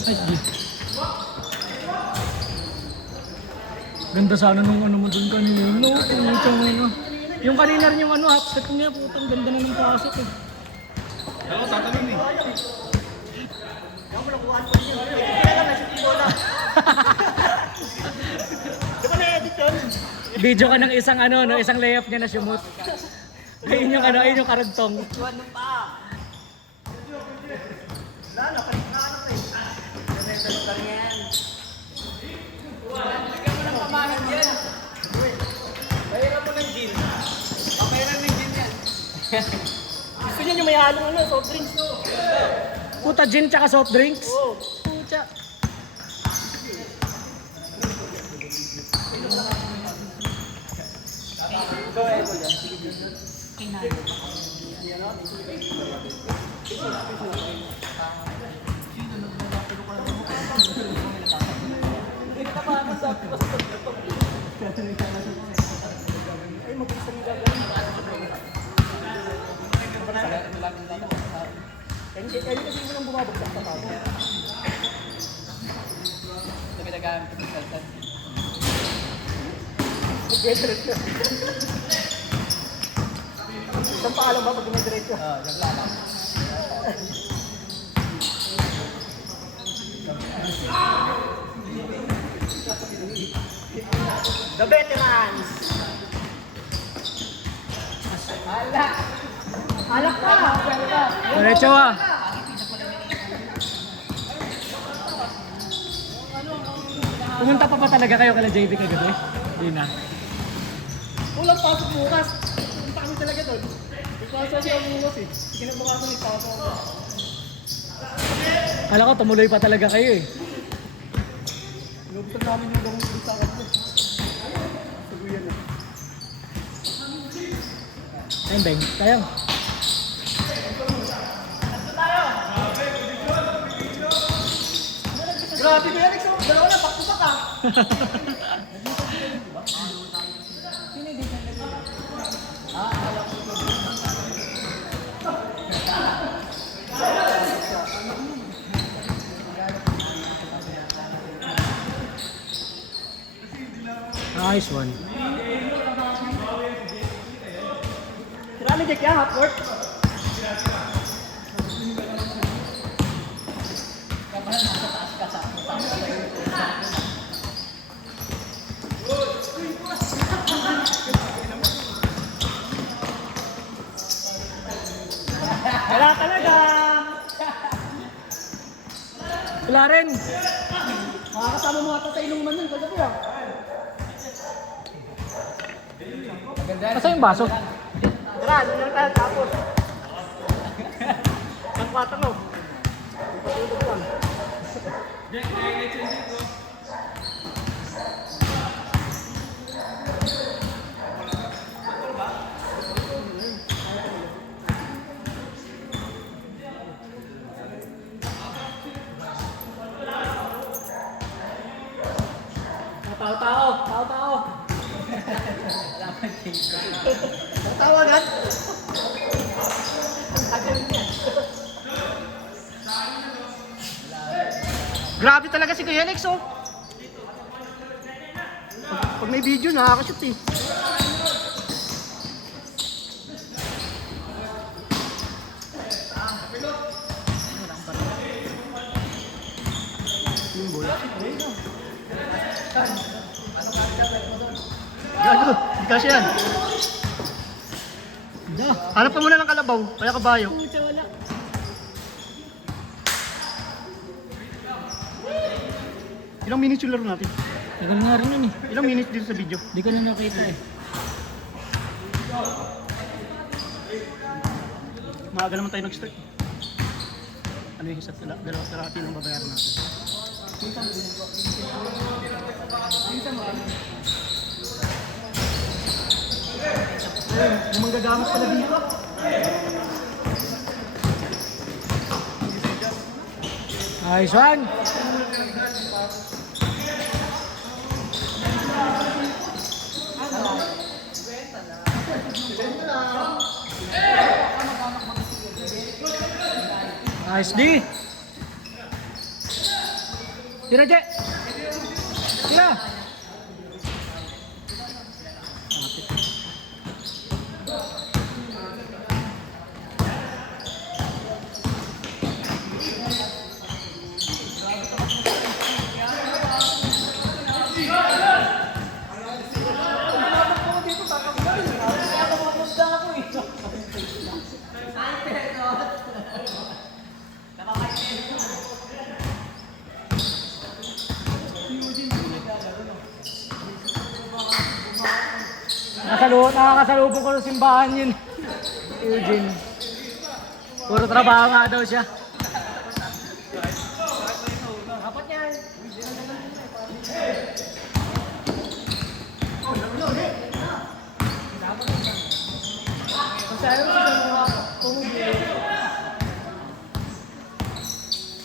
Nice G. Ganda sana nung ano mo dun kanina. No, putang ano. Yung kanina rin yung ano, half step ko niya, putang ganda na ng pasok eh. Oo, tatanong eh. Video ka ng isang ano, no, isang layup niya na shumot. Ayun yung ano, ayun yung karugtong. Ano pa? Lalo, kanina eh. Ganito lang yan. Bigyan mo ng pamahan yan. Bayaran mo ng gin. Bayaran ng gin yan. Gusto niyo yung may halong ano, soft drinks no? Puta, gin tsaka soft drinks. Oo. Puta. Ay, mag-isa nila gano'n. Kaya kasi mo nang bumabagsak sa tao. Ito pinagamit ko sa salsan. Mag-diretso. Isang paalam ba pag mag-diretso? Oo, isang paalam. The veterans! Alak! Alak ka! Diretso ah. Pumunta pa talaga kayo kala JB kagabi? Hindi na. Walang pasok bukas. Punta kami talaga doon. Ipasa siya ang bukas eh. Kinabukasan ng pasok ako. Kala ko tumuloy pa talaga kayo eh. Inubusan namin yung gamot dito sa akin. Saguyan na. Ayun, Beng. Tayo. Grabe ko yan, Alex. Dalawa na, paktupak ka. Nice one. Marami Jack yan, half court. Wala talaga. Wala rin. Makakasama mo ata sa inuman yun. Kagabi ah. Asa yung baso? Tara, doon lang tayo tapos. Ang 4 no? Patulog lang. Tao. Tawagan. Grabe talaga si Kuya Alex, oh. Pag may video, nakakashoot eh. Gago, di kasi yan. Hanap ka muna ng kalabaw, kaya kabayo. Puta, wala. Ilang minutes yung laro natin? Tagal nga rin yun eh. Ilang minutes dito sa video? Di ko na nakita eh. Maaga naman tayo nag-start. Ano yung isa dalawa karati ng babayaran natin? Ayun, yung manggagamit pala dito. Nice one. Nice D. Tira, Je! Tira! Nakakasalubong ko ng simbahan yun. Eugene. Puro trabaho nga daw siya. Dapat yan.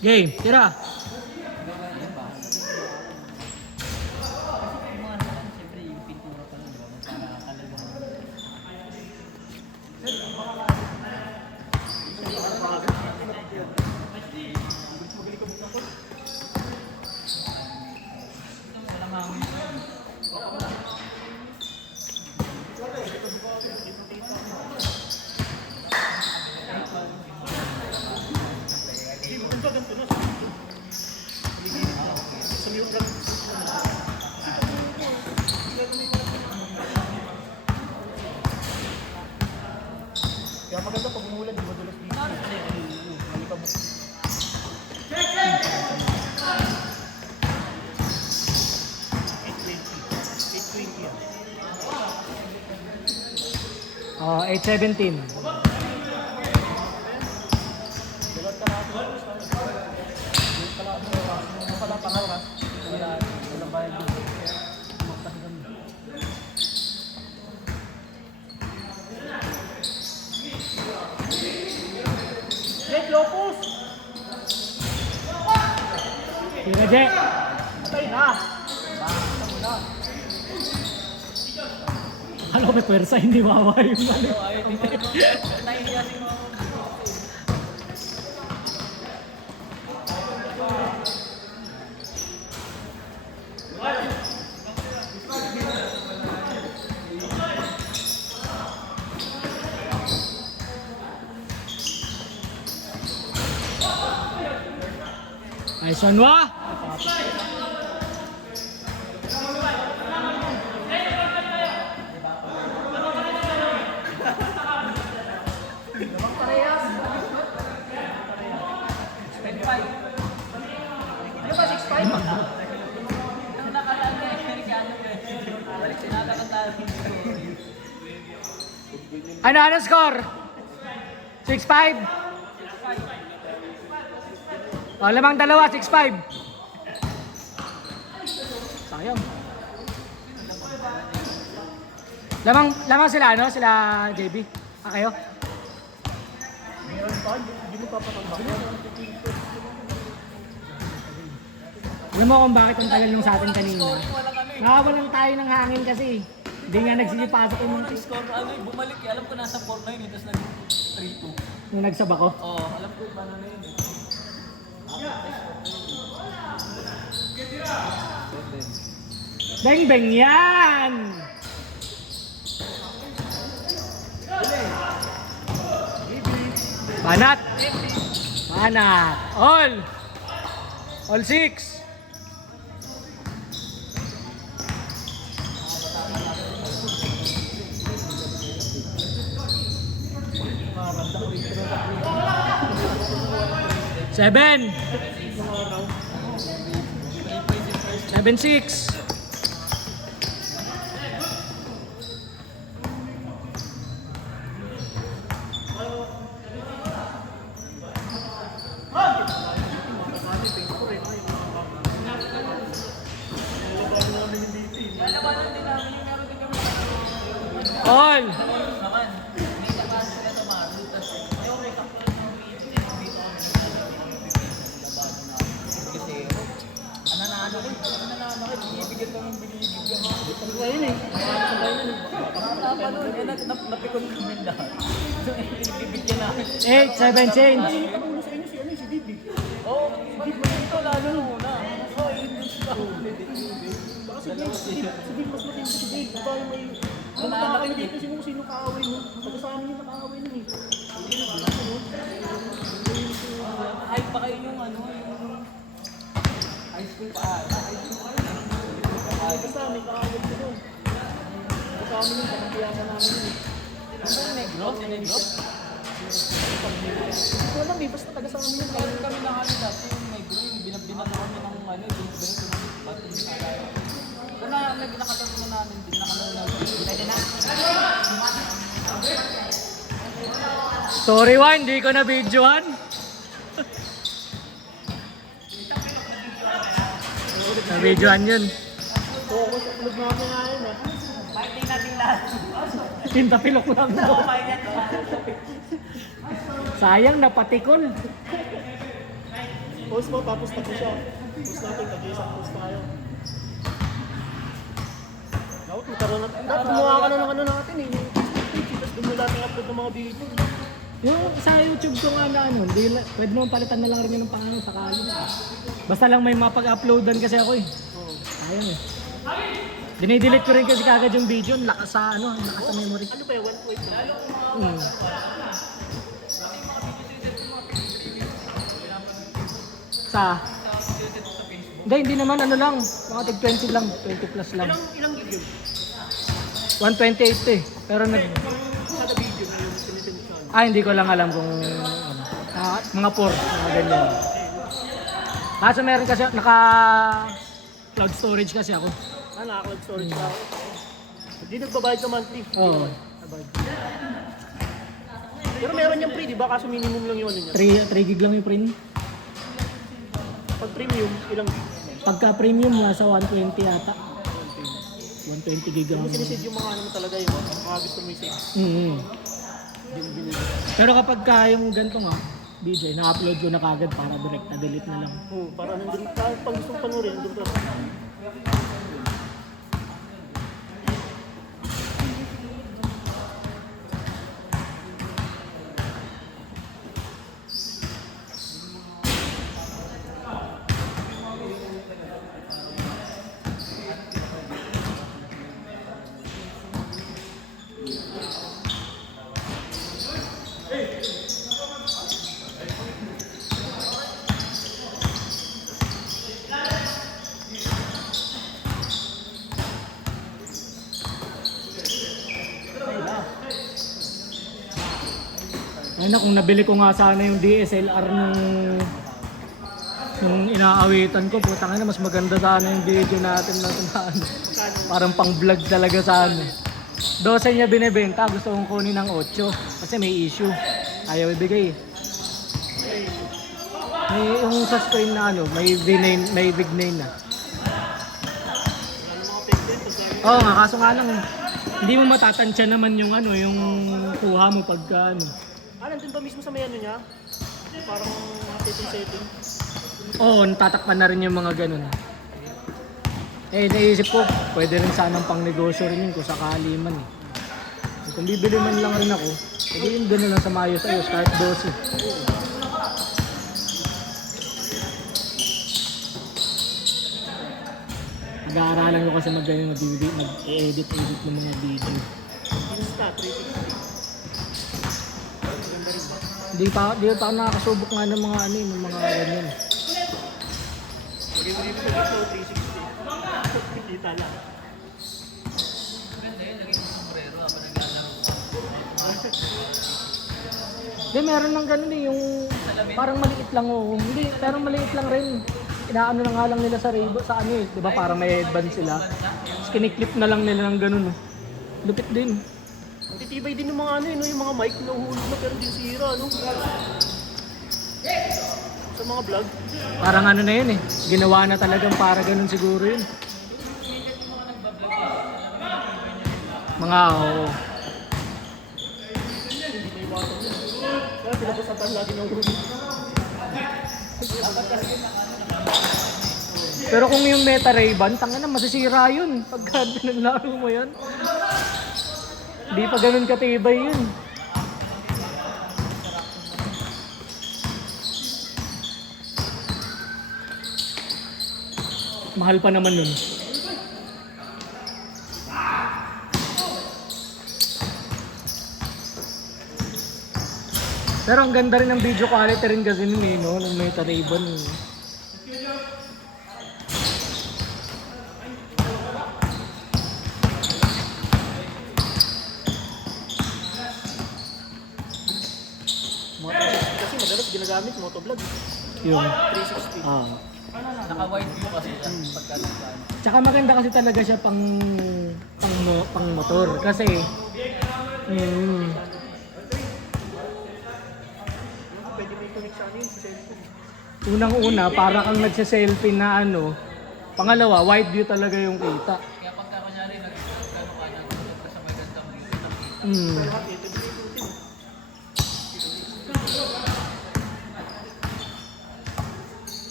Game, tira. Kaya maganda pag umulan, di madulas dito. Oh, 8:17. Jake Lopus! Tira, Je. Patay na! Basta mo na. Ano ko may pwersa, hindi wawa yung ano. Ayaw, di ba? Nahihiya si mga Ay, Sanwa! parehas. 6'5". Ano ba 6'5"? Ang nakalaan na Amerikano yun. Sinatakantala. Ano score? 6-5? Oh, lamang dalawa, 6-5. Sayang. Lamang sila, ano? Sila JB? Kayo? Meron pa, hindi mo papatambak. Alam mo kung bakit ang tagal nung sa atin kanina? Nakawalan tayo ng hangin kasi. Hindi nga nagsisipasok yung mga Score, ano eh, bumalik eh. Alam ko nasa 4-9 eh, tapos naging 3-2. nung nagsaba ko. Oo, alam ko paano na yun eh. Beng-beng yan! Banat! Banat! All! All 6! Seven! 7-6! All! Naman, hindi ka pa sila tumalo. Tapos, yung recap ko lang ng dito kasi, nanalo ko, binibigyan ko ng binibigyan ko. Sabi ko yun eh. Tama nun, napikon kami lahat. So, binibigyan namin. 8, 7 change. Oo, dito lalo nung una. So, Baka si Dave, si Dave mas matindi si Dave. Baka yung may... Ano ba kami dito sino kaaway mo? Pagka sa amin yung nakaaway nun eh. Ay pa kayo yung ano, yung high school pa ata. Pagka sa amin, kaaway ko nun. Pagka sa amin yung pagkakiyaman namin yun eh. Ano yung negro? Yung negro? Hindi ko alam eh, basta taga sa amin yun. Meron kami na ano dati, yung negro, yung binabinano kami ng ano, yung Pero na nakalaro na namin din, nakalaro na pwede na. Sorry Juan, hindi ko na videohan. Na videohan yun. Focus sa club namin na yun eh. Fighting natin lahat. Tintapilok lang daw. Sayang, napatikol. Post mo, tapos tapo siya. Post natin, tag-isang post tayo. Dapat magkaroon natin. Dapat gumawa ka na ng ano natin eh. Tapos doon mo natin upload ng mga video. Yung sa YouTube ko nga na ano, pwede mo palitan na lang rin yun ng pangalan sakali. Basta lang may mapag-uploadan kasi ako eh. Ayun eh. Dinidelete ko rin kasi kagad yung video, lakas sa ano, lakas sa memory. Ano ba yun? Wait. Sa? Hindi naman ano lang, mga tig 20 lang, 20 plus lang. Ilang video? 128 eh, pero Kada video na yung sinisend siya. hindi ko lang alam kung ano, mga 4, mga ganyan. Kaso meron kasi, cloud storage kasi ako. Naka-cloud storage pa ako. Hindi nagbabayad ka monthly. Oo. Pero meron yung free, di ba? Kaso minimum lang yun niya. 3 gig lang yung print. Pag premium, ilang gig? Pagka premium, nasa 120 yata. 120 gig ang... Yung sinisend yung mga ano mo talaga yun. Mga gusto mo i-save. Pero kapag yung ganito nga, DJ, na-upload ko na kagad para direct na delete na lang. Oo, para nandun. Pag gusto mo panurin, nandun ka. Ayun na, kung nabili ko nga sana yung DSLR nung inaawitan ko, putang ina, mas maganda sana yung video natin na ano. Parang pang vlog talaga sana. 12 niya binibenta, gusto kong kunin ng 8 kasi may issue. Ayaw ibigay. May yung sa screen na ano, may V9, may big name na. Oo nga, kaso nga lang, hindi mo matatansya naman yung ano, yung kuha mo pagka ano. Nandun ba mismo sa may ano niya? Parang setting. Oo, natatakpan na rin yung mga ganun. Naisip ko, pwede rin sanang pang negosyo rin yun kung sakali man eh. Kung bibili man lang rin ako, pwede yun gano'n lang sa maayos-ayos, kahit 12. Nag-aaralan ko kasi mag-edit ng mga video. Insta, 360. Di pa ako nakakasubok nga ng mga ng mga ganyan. Pag-ibig ko dito, 360. Kita lang. Ganda yun, lagay mo sombrero habang naglalaro ka. Hindi, meron lang ganun eh, yung parang maliit lang Hindi, pero maliit lang rin. Inaano na nga lang nila sa Rebo, sa ano eh, di ba parang may headband sila. Tapos kiniklip na lang nila ng ganun. Lupit din. Titibay din ng mga ano yun, yung mga mic na uhulog na pero din sira, no? Sa mga vlog. Parang ano na yun eh, ginawa na talagang para ganun siguro yun. Mga oo. Kaya pinapasatan lagi ng uhulog. Pero kung yung Meta Ray-Ban, tanga na masisira yun pagka pinanlaro mo yan. Hindi pa ganun katibay yun. Mahal pa naman nun. Pero ang ganda rin ng video quality rin kasi nun eh, no? Nung Meta Ray-Ban. Kasi madalas ginagamit motovlog. Yung, 360. Naka-wide view kasi yan pagka nagplano. Tsaka maganda kasi talaga siya pang motor. Kasi, Pwede may connect sa ano yun, sa cellphone. unang-una, para kang nagsa-selfie na ano. Pangalawa, wide view talaga yung kita. Kaya pagka kunyari nagkano ka na sa may gandang view. Mm. Ito din yung tutin.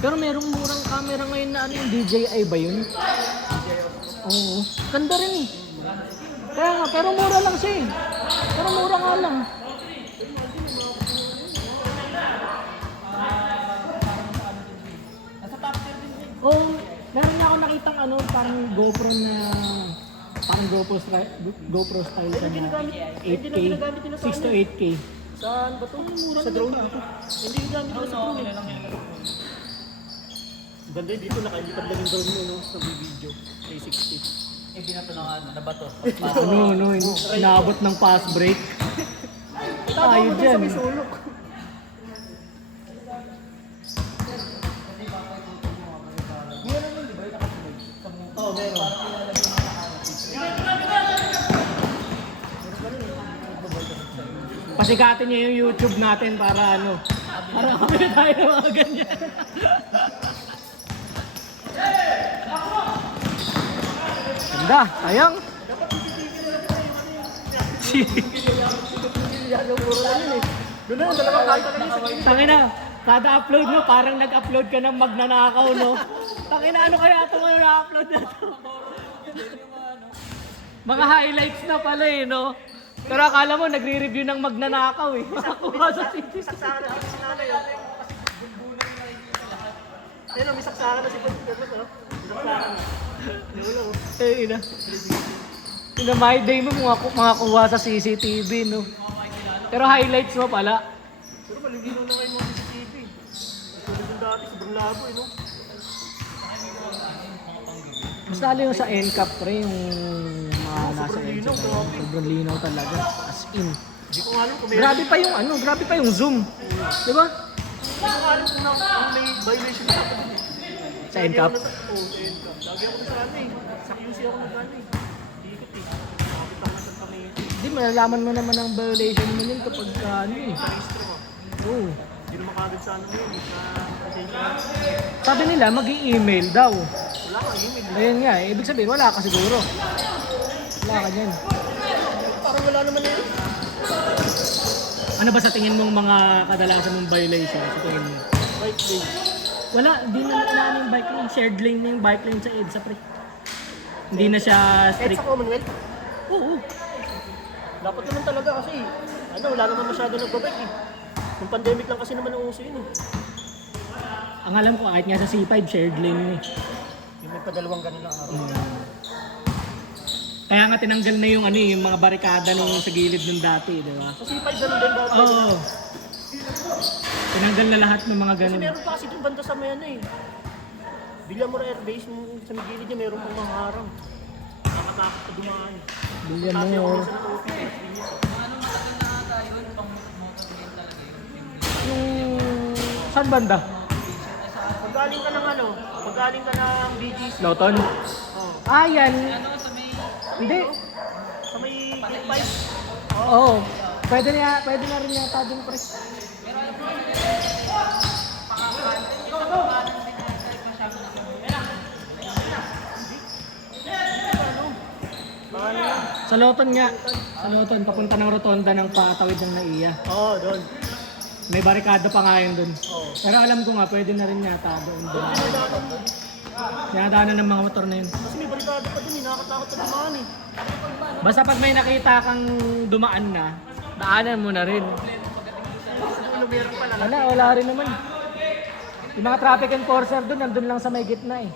Pero merong murang camera ngayon na ano yung DJI ba yun? Oo. Ganda rin eh. Kaya nga, pero mura lang siya eh. Pero mura nga lang. Nasa top tier din din. Oo, meron na ako nakitang ano, parang GoPro na parang GoPro style siya na 8K, 6 to 8K. Saan ba ito? Sa drone dito. Hindi yung gamit ko sa drone. Lang yan. Ganda dito, nakailipad lang yung drone mo no, sa video. 360. Eh, binato na nga, nabato. Ano, inaabot ng pass break. Tago Ayun mo din dyan. sa may sulok. Oo, meron. Pasikatin niya yung YouTube natin para ano, para kami tayo ng mga ganyan. Ganda, sayang. Doon na, dalawang kahit talaga sa gilid. Tangina, kada upload mo parang nag-upload ka ng magnanakaw, no? Tangina, ano kaya ito ngayon na-upload na to? Mga highlights na pala eh, no? Pero akala mo nagre-review ng magnanakaw eh. Nakuha sa city. Saksakan na si nanay. Ayun, may saksakan na si Pag. Saksakan na. Wala ko. Eh, ina. Ina, my day mo mga kuha sa CCTV, no? Pero highlights mo pala. Pero malilinaw na kayo mga CCTV. Tulad yung dati, sobrang labo eh, no? Mas lalo yung sa NCAP pre, yung mga nasa sobrang linaw, NCAP. grabe. Sobrang linaw talaga. As in. Hindi ko nga alam kung may... Grabe pa yung ano, grabe pa yung zoom. Di ba? Hindi ko nga alam kung may violation na ako dun eh. Sa NCAP? Oo, sa NCAP. Lagi ako sa ano eh. Sa QC ako nag-ano eh. Dikit eh. Nakapit ako na sa kami. Hindi, malalaman mo naman ang violation mo yun kapag ano eh. Registro ko. Oo. Hindi naman kagad sa ano yun eh. Sa attention. Sabi nila, mag-i-email daw. Wala kang email. Ayun nga, eh. Ibig sabihin, wala ka siguro. Wala ka dyan. Parang wala naman yun. Ano ba sa tingin mong mga kadalasan mong violation sa tingin mo? Right day. Wala, di na ano yung bike lane. Shared lane na yung bike lane sa EDSA pre. Hindi na siya Kahit strict. sa Commonwealth. Oo. Dapat naman talaga kasi ano, wala naman masyado nagbabike eh. Yung pandemic lang kasi naman ang uso yun eh. Ang alam ko kahit nga sa C5 shared lane yun eh. Yung may padalawang ganun lang araw. Kaya nga tinanggal na yung ano eh, yung mga barikada nung sa gilid nung dati, di ba? Sa C5 ganun din dati. Oo. Tinanggal na lahat ng mga Kasi ganun. meron pa kasi yung banda sa may ano eh. Villamor Air Base, yung sa may gilid niya meron pang mga harang. Nakatakot sa dumaan. Bilyan Kasi ako mo. minsan ng OP eh. Ano matagal na ata yun, pang motor game talaga yun. Yung... Saan banda? Paggaling ka ng ano, paggaling ka ng BGC. Lawton? Oh. Ah, yan. Ano sa may... Hindi. Sa may Gate 5. Oo. Pwede na rin yata dun pre. Ano yan? Sa Lawton nga. Sa Lawton, papunta ng rotonda ng patawid ng Naiya. Oo, doon. May barikada pa nga yun dun. Oo. Pero alam ko nga, pwede na rin yata doon. Dinadaanan mo. Dinadaanan ng mga motor na yun. Kasi may barikada pa dun eh, nakakatakot na dumaan eh. Basta pag may nakita kang dumaan na, daanan mo na rin. Ulo meron pala. Wala rin naman. Yung mga traffic enforcer doon, nandun lang sa may gitna eh.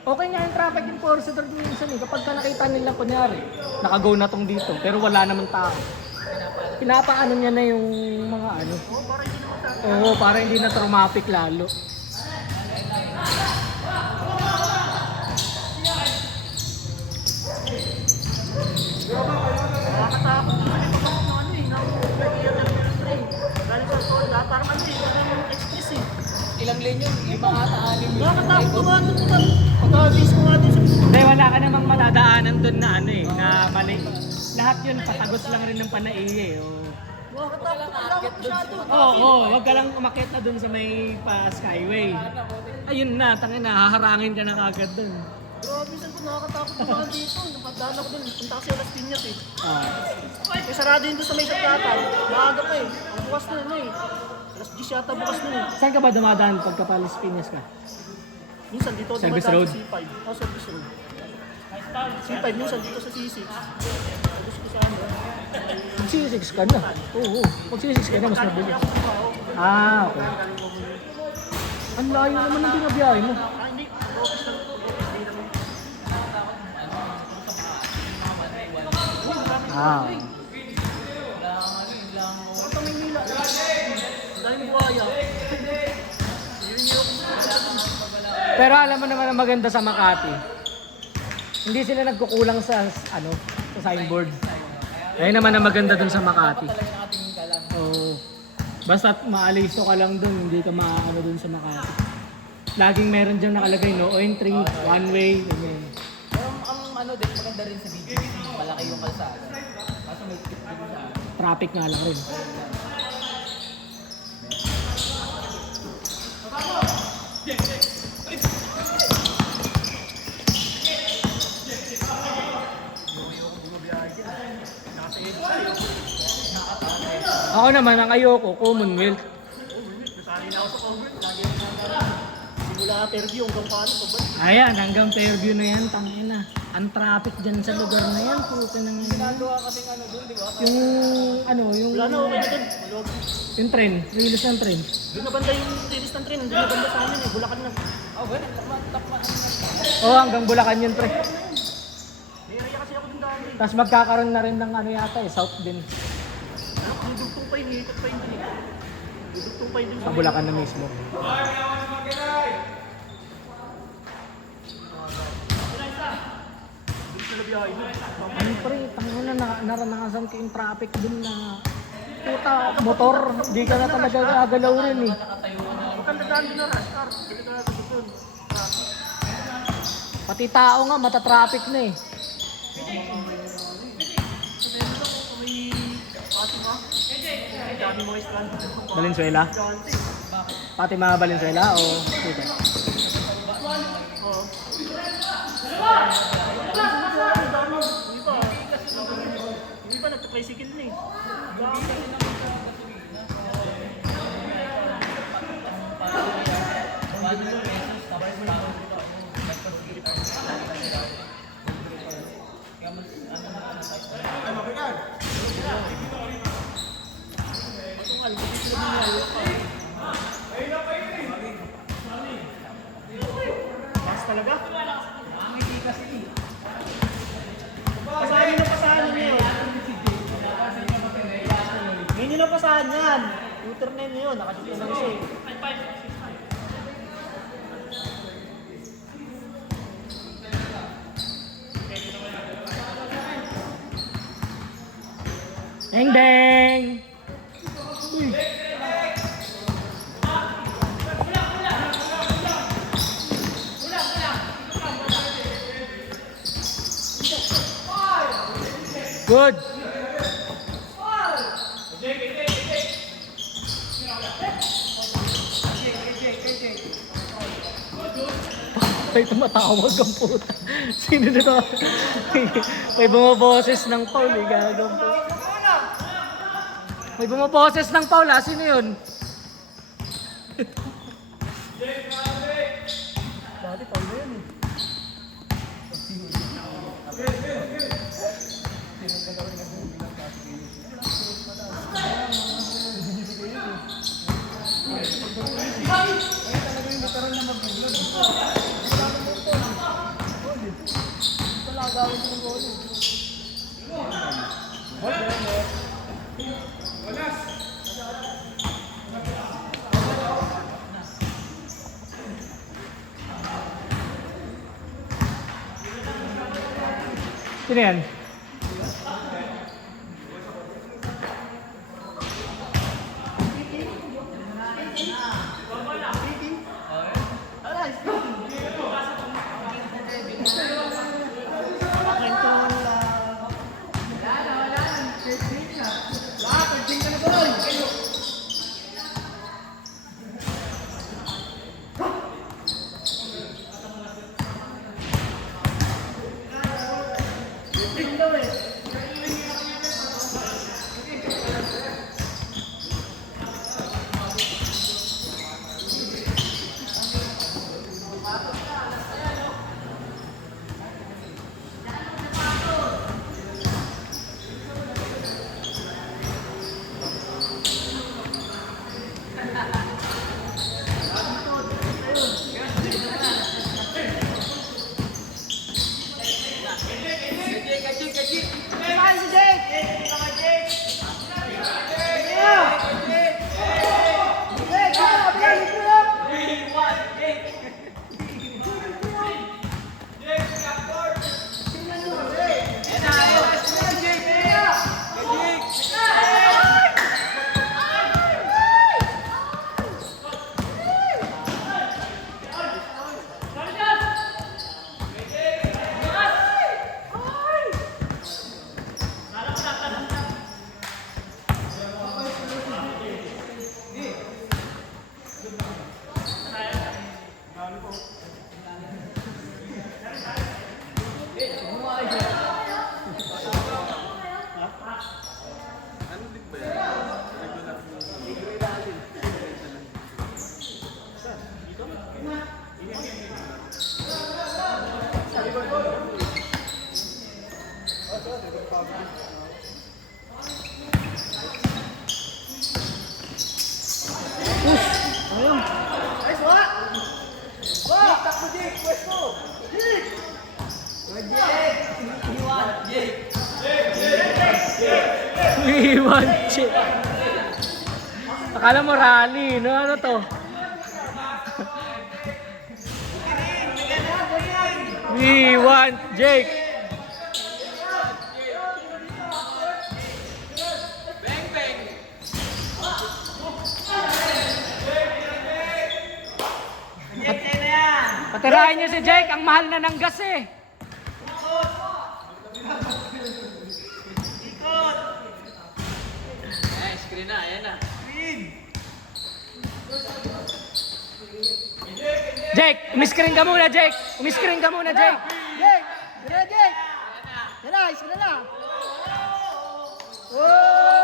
Okay nga yung traffic enforcer doon minsan eh. Kapag nakita nila, kunyari, nakago na tong dito, pero wala naman tao. Pinapaano niya na yung mga ano. Oo, para hindi na traumatic lalo. Nakakatakot naman yung pagkakot ng ano eh. Nag-iyan ng train. Galing sa Solda, parang ano eh. Parang express eh. Ilang lane yun? 5 ata, 6 yun. Nakakatakot naman ito pag pagka-base ko nga din sa Hindi, wala ka namang madadaanan doon na ano eh, na mali. Lahat yun, patagos lang rin ng panaiya eh. Oo. nakakatakot malawak masyado. Oo, wag ka lang umakit na dun sa may skyway. Ayun na, tangin na, haharangin ka na kagad dun. Grabe, saan ko nakakatakot naman dito. Nakadaan ako dun. Punta kasi alas Piñas eh. Ah. May sarado yun doon sa may saklatan. Maaga pa eh. Ang bukas na yun eh. Alas 10 yata bukas na eh. Saan ka ba dumadaan pagka Palis Piñas ka? Minsan dito Service dumadaan road? sa C5. Oh, service road. C5 minsan dito sa C6. Gusto ko sa ano. Pag C6 ka na. Oo, pag C6 ka na, mas mabilis. Ah, okay. Ang layo naman ng binabiyahe mo. Ah, hindi. Office lang. Office day naman. Ah. Bakit ang Maynila? Ang daming buhaya. Yun yung Pero alam mo naman ang maganda sa Makati. Hindi sila nagkukulang sa ano, sa signboard. Ayun naman ang maganda dun sa Makati. Talaga nakatingin ka lang. Oo. Basta maaliso ka lang dun, hindi ka maaano dun sa Makati. Laging meron dyan nakalagay no entry, one way, ganyan. Pero ang ano din, maganda rin sa video. Malaki yung kalsada. Kaso may tip din sa Traffic nga lang rin. Ako naman, ang ayoko, Commonwealth. nasali na ako sa convert. Simula Fairview hanggang paano pa ba? Ayan, hanggang Fairview na yan, tangin na. Ang traffic dyan sa lugar na yan, puto na yan. ginagawa kasing ano doon, di ba? Yung, ano, yung, Wala na, okay na dun. Maluwag. yung tren, release ng tren. Doon na banda yung release ng train. Doon na banda sa amin eh. Bulacan na. Oh, well, takpan. Oo, hanggang Bulacan yun, pre. May area kasi ako dun dami. Tapos magkakaroon na rin ng ano yata eh, South din. Ano, ang dugtong pa yun. Hihikot pa yun dun eh. Dugtong pa yun dun Sa Bulacan na mismo. Dun sa labiyahe dun. Ano pre, tangina na naranasan ko yung traffic dun na puta, motor, hindi ka na talaga gagalaw rin eh. Huwag kang dadaan dun na rush car. Hindi ka na dun. Pati tao nga, mata-traffic na eh. May Fatima. Dami mga stranded. Valenzuela? Dante. Pati mga Valenzuela o puta? Oo. Hindi pa, nagta-tricycle na eh. Mas talaga? Pasahan nyo na pasahan nyo yun. Ngayon nyo na pasahan yan. U-turn na yun. Nakadito lang siya eh. Deng deng! Uy. Good! Ay, tumatawag ang puta. Sino dito? May bumaboses ng Paul, eh, gagang po. May bumaboses ng Paul, ha? Sino yun? Dati pa yun eh. literal na magbulog. Wala na mo ito. Wala gawin ko ng goal. Sino yan? Iwan, shit. Akala mo rally, no? Ano to? We want Jake. Patirahin niyo si Jake, ang mahal na ng gas eh. Screen na, ayan na. Jake, umiscreen ka muna, Jake. Umiscreen ka muna, Jake. Jake! Tara, Jake! Tara, isa na lang! Oh!